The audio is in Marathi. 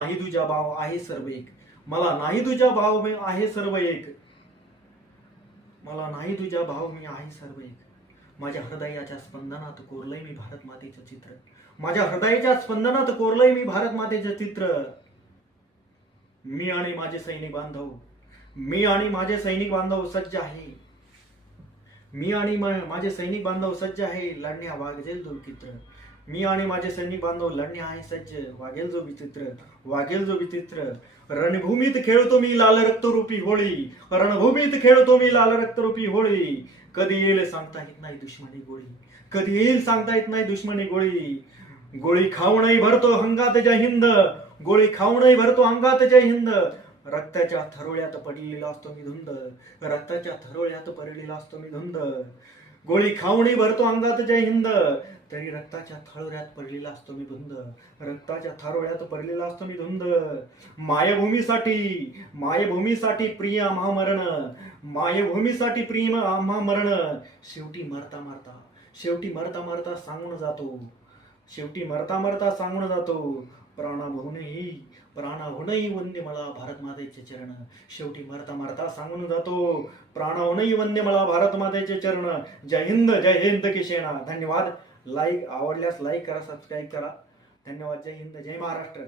नाही तुझ्या भाव आहे सर्व एक, मला नाही तुझ्या भाव मी आहे सर्व एक, मला नाही तुझ्या भाव मी आहे सर्व एक. माझ्या हृदयाच्या स्पंदनात कोरलंय मी भारत मातेचं चित्र, माझ्या हृदयाच्या स्पंदनात कोरलंय मी भारत मातेचं चित्र. मी आणि माझे सैनिक बांधव, मी आणि माझे सैनिक बांधव सज्ज आहे, मी आणि माझे सैनिक बांधव सज्ज आहे, लढण्या वागेल जो विचित्र. मी आणि माझे सैनिक बांधव लढण्या आहे सज्ज, वागेल जो विचित्र, वागेल जो विचित्र. रणभूमीत खेळतो मी लाल रक्तरूपी होळी, रणभूमीत खेळतो मी लाल रक्तरूपी होळी. कधी येईल सांगता येत नाही दुश्मनी गोळी, कधी येईल सांगता येत नाही दुश्मनी गोळी. गोळी खाऊनही भरतो अंगात जय हिंद, गोळी खाऊनही भरतो अंगात जय हिंद. रक्ताच्या थरोळ्यात पडलेला असतो मी धुंद, रक्ताच्या थरोळ्यात पडलेला असतो मी धुंद. गोळी खाऊनही भरतो अंगात जय हिंद, तरी रक्ताच्या थरोळ्यात पडलेला असतो मी धुंद, रक्ताच्या थरोळ्यात पडलेला असतो मी धुंद. मायभूमीसाठी, मायभूमीसाठी प्रिय महामरण, मायभूमीसाठी प्रिय महामरण. शेवटी मरता मरता, शेवटी मरता मरता सांगून जातो, शेवटी मरता मरता सांगून जातो. प्राणाहूनही, प्राणाहूनही वंदे मला भारत मातेचे चरण. शेवटी मरता मरता सांगून जातो, प्राणाहूनही वंदे मला भारत मातेचे चरण. जय हिंद, जय हिंद की सेना. धन्यवाद. आवडल्यास लाईक करा, सबस्क्राईब करा. धन्यवाद. जय हिंद, जय महाराष्ट्र.